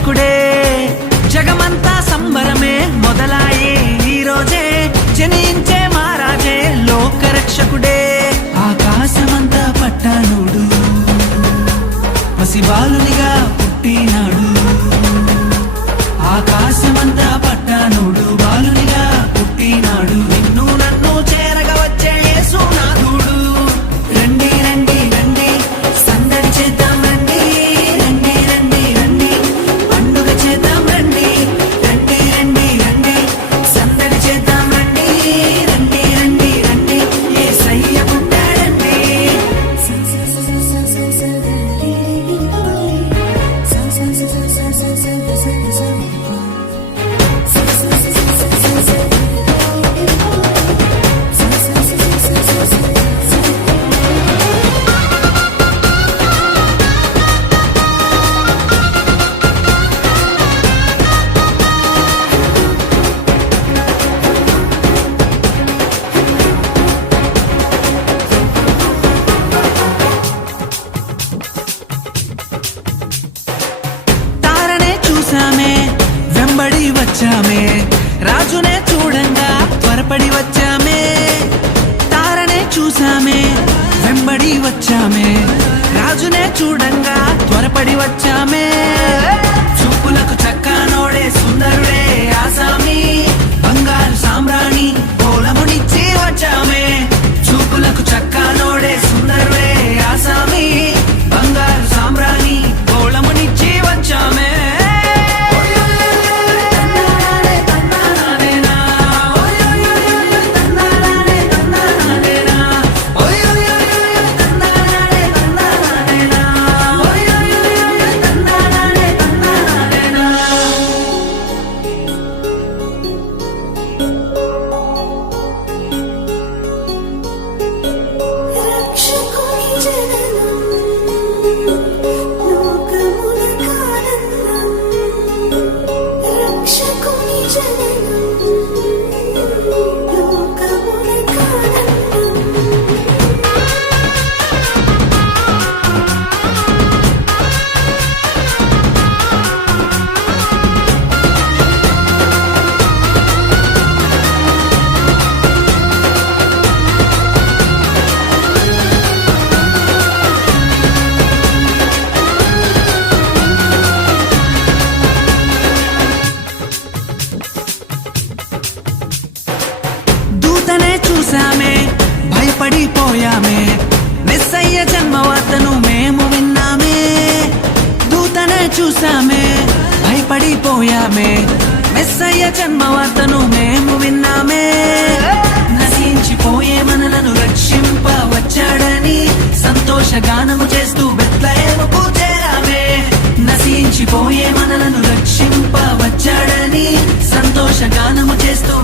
రక్షకుడే జగమంతా సంబరమే మొదలాయే ఈ రోజే జనించే మహారాజే లోక రక్షకుడే ఆకాశమంతా పట్టానుడు పసిబాలునిగా పుట్టినాడు ఆకాశమంతా పట్టానుడు బాలునిగా పుట్టినాడు నిన్ను నన్ను చేరగా వచ్చే యేసునాథుడు రండి రండి రండి సందడి చేద్దాం రండి రండి రండి రండి పండుగ చేద్దాం రండి రండి రండి రండి సందడి చేద్దాం రండి రండి రండి రండి యేసయ్య పుట్టాడండి వెంబడి వచ్చామే రాజునే చూడంగా త్వరపడి వచ్చామే తారనే చూసామే వెంబడి వచ్చామే రాజునే చూడంగా త్వరపడి వచ్చామే చూపులకు చక్కానోడే సుందరుడే ఆసామి బంగారు సామ్రాణి పోలమునిచ్చి వచ్చామే చూపులకు చక్కానోడే సుందరుడే ఆసామి బంగారు సామ్రాణి పోలమునిచ్చి వచ్చామే చూసామే భయపడిపోయామే మెస్సయ్య జన్మవార్తను మేము విన్నామే దూతనే చూసామే భయపడిపోయామే మెస్సయ్య జన్మవార్తను మేము విన్నామే నశించిపోయే మనలను రక్షింప వచ్చాడని సంతోషగానము చేస్తూ బెత్లెహేముకు చేరామే నశించిపోయే మనలను రక్షింప వచ్చాడని సంతోషగానము చేస్తూ